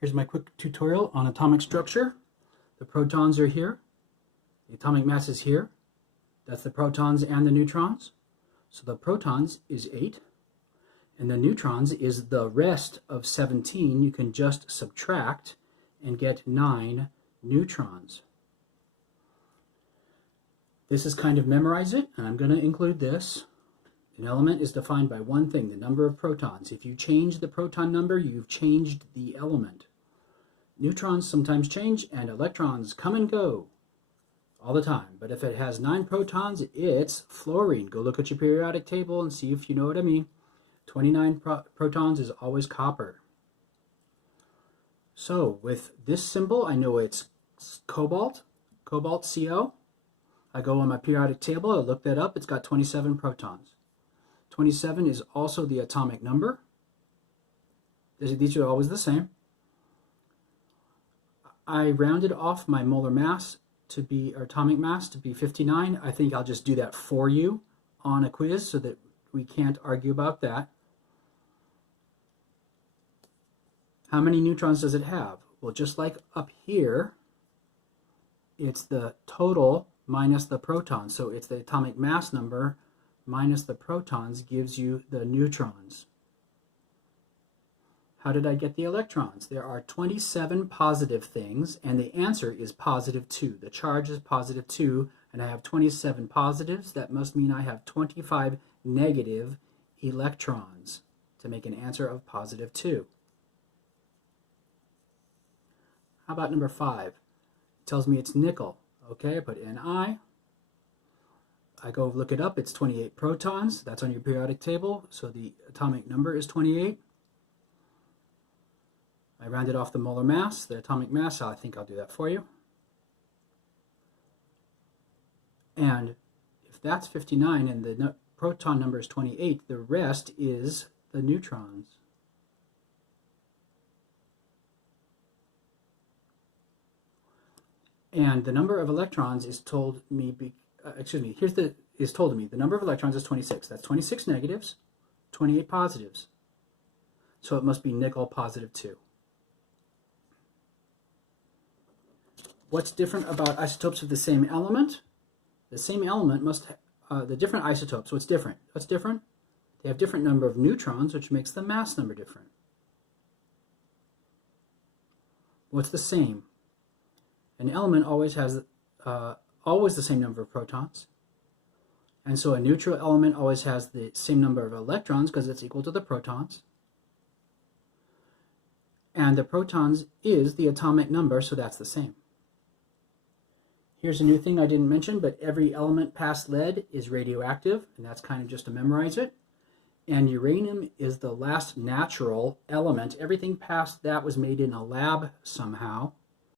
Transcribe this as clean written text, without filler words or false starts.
Here's my quick tutorial on atomic structure. The protons are here. The atomic mass is here. That's the protons and the neutrons. So the protons is 8. And the neutrons is the rest of 17. You can just subtract and get 9 neutrons. This is kind of memorize it, and I'm going to include this. An element is defined by one thing, the number of protons. If you change the proton number, you've changed the element. Neutrons sometimes change, and electrons come and go all the time. But if it has 9 protons, it's fluorine. Go look at your periodic table and see if you know what I mean. 29 protons is always copper. So with this symbol, I know it's cobalt, CO. I go on my periodic table, I look that up, it's got 27 protons. 27 is also the atomic number. These are always the same. I rounded off my molar mass to be, or atomic mass to be 59. I think I'll just do that for you on a quiz so that we can't argue about that. How many neutrons does it have? Well, just like up here, it's the total minus the protons. So it's the atomic mass number minus the protons gives you the neutrons. How did I get the electrons? There are 27 positive things, and the answer is positive 2. The charge is positive 2, and I have 27 positives. That must mean I have 25 negative electrons to make an answer of positive 2. How about number 5? It tells me it's nickel. Okay, I put Ni. I go look it up. It's 28 protons. That's on your periodic table, so the atomic number is 28. I rounded off the molar mass, the atomic mass. I think I'll do that for you. And if that's 59 and the proton number is 28, the rest is the neutrons. And the number of electrons is told me, is told to me, the number of electrons is 26. That's 26 negatives, 28 positives. So it must be nickel positive 2. What's different about isotopes of the same element? The same element must have the different isotopes. What's different? What's different? They have different number of neutrons, which makes the mass number different. What's the same? An element always has always the same number of protons. And so a neutral element always has the same number of electrons because it's equal to the protons. And the protons is the atomic number, so that's the same. Here's a new thing I didn't mention, but every element past lead is radioactive, and that's kind of just to memorize it. And uranium is the last natural element. Everything past that was made in a lab somehow.